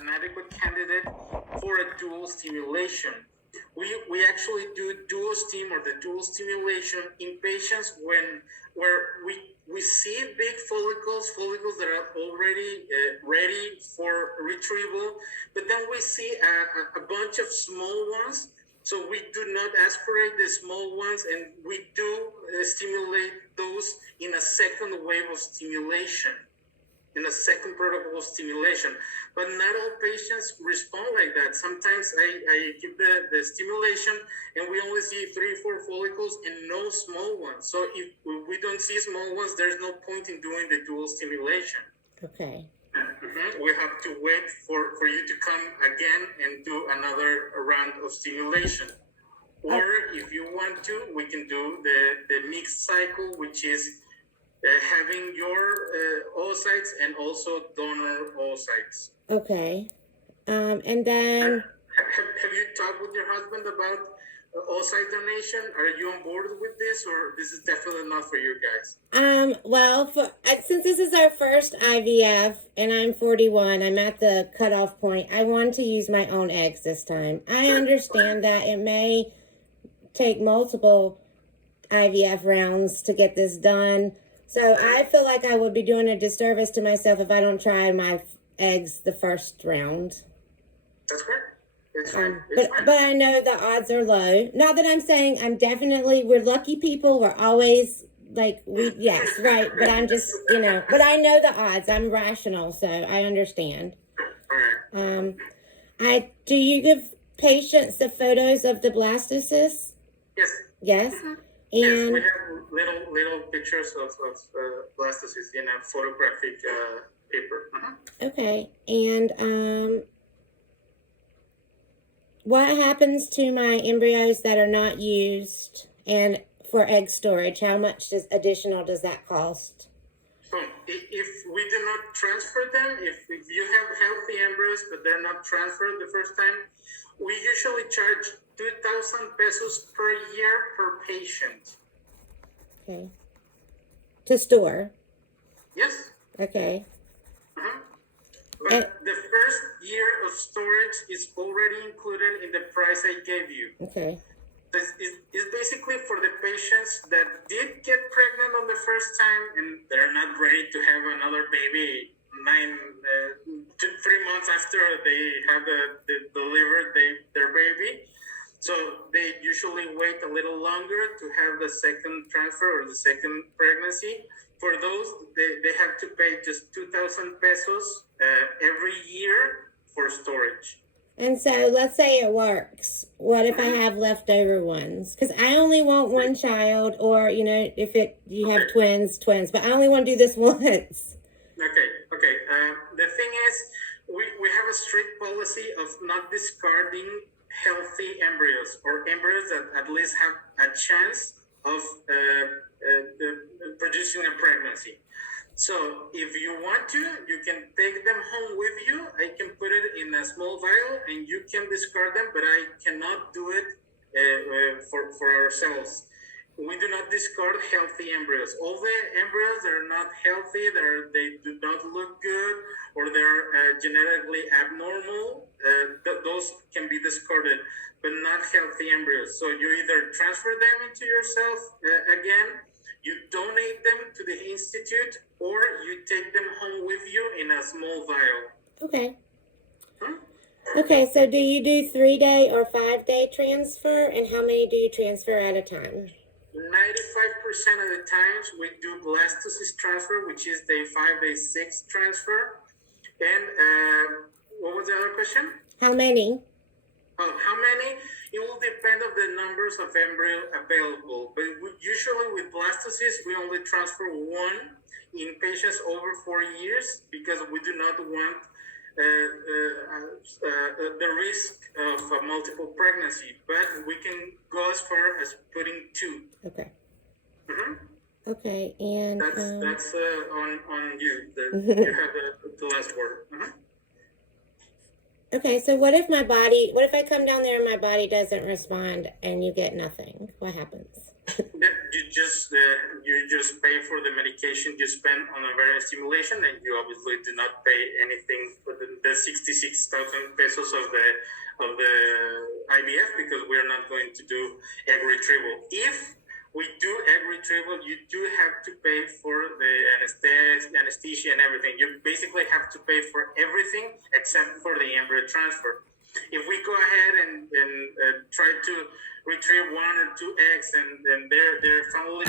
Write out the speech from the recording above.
an adequate candidate for a dual stimulation. We actually do dual stim or the dual stimulation in patients where we see big follicles that are already ready for retrieval, but then we see a bunch of small ones. So we do not aspirate the small ones, and we do stimulate those in a second wave of stimulation, in a second protocol of stimulation. But not all patients respond like that. Sometimes I give the stimulation and we only see 3-4 follicles and no small ones. So if we don't see small ones, there's no point in doing the dual stimulation. Okay. We have to wait for you to come again and do another round of stimulation. Or if you want to, we can do the mixed cycle, which is having your oocytes and also donor oocytes. Okay. And then... Have you talked with your husband about oocyte donation? Are you on board with this, or this is definitely not for you guys? Well, since this is our first IVF and I'm 41, I'm at the cutoff point. I want to use my own eggs this time. I understand that it may take multiple IVF rounds to get this done. So I feel like I would be doing a disservice to myself if I don't try my eggs the first round. That's correct. It's fine. But I know the odds are low. Not that I'm saying we're lucky people. We're always yes, right. But I'm just, but I know the odds. I'm rational, so I understand. Do you give patients the photos of the blastocyst? Yes. Yes? Mm-hmm. And yes, we have little pictures of blastocyst in a photographic paper. Okay. And what happens to my embryos that are not used and for egg storage? How much additional does that cost? So if we do not transfer them, if you have healthy embryos but they're not transferred the first time, we usually charge 2,000 pesos per year per patient. Okay. To store? Yes. Okay. But the first year of storage is already included in the price I gave you. Okay. This is basically for the patients that did get pregnant on the first time and they're not ready to have another baby 3 months after they have delivered their baby. So they usually wait a little longer to have the second transfer or the second pregnancy. For those, they have to pay just 2,000 pesos every year for storage. And so let's say it works. What if I have leftover ones? Because I only want one child, or if you have twins, but I only want to do this once. Okay. The thing is, we have a strict policy of not discarding healthy embryos or embryos that at least have a chance of producing a pregnancy. So if you want to, you can take them home with you. I can put it in a small vial and you can discard them, but I cannot do it for ourselves. We do not discard healthy embryos. All the embryos that are not healthy, they do not look good, or they're genetically abnormal, those can be discarded, but not healthy embryos. So you either transfer them into yourself again, you donate them to the institute, or you take them home with you in a small vial. Okay. Okay, so do you do 3-day or 5-day transfer, and how many do you transfer at a time? 95% of the times we do Blastocyst transfer, which is day 5, day 6 transfer. And what was the other question? How many? How many? It will depend on the numbers of embryo available. But usually with Blastocyst, we only transfer one in patients over 4 years because we do not want the risk of multiple pregnancy. But we can go as far as putting 2. Okay. Okay, and that's on you. You have the last word. Okay, so what if I come down there and my body doesn't respond and you get nothing? What happens? You just pay for the medication you spend on ovarian stimulation, and you obviously do not pay anything for the 66,000 pesos of the IVF, because we're not going to do egg retrieval. If we do egg retrieval, you do have to pay for the anesthesia and everything. You basically have to pay for everything except for the embryo transfer. If we go ahead and try to retrieve 1 or 2 eggs, and they're fully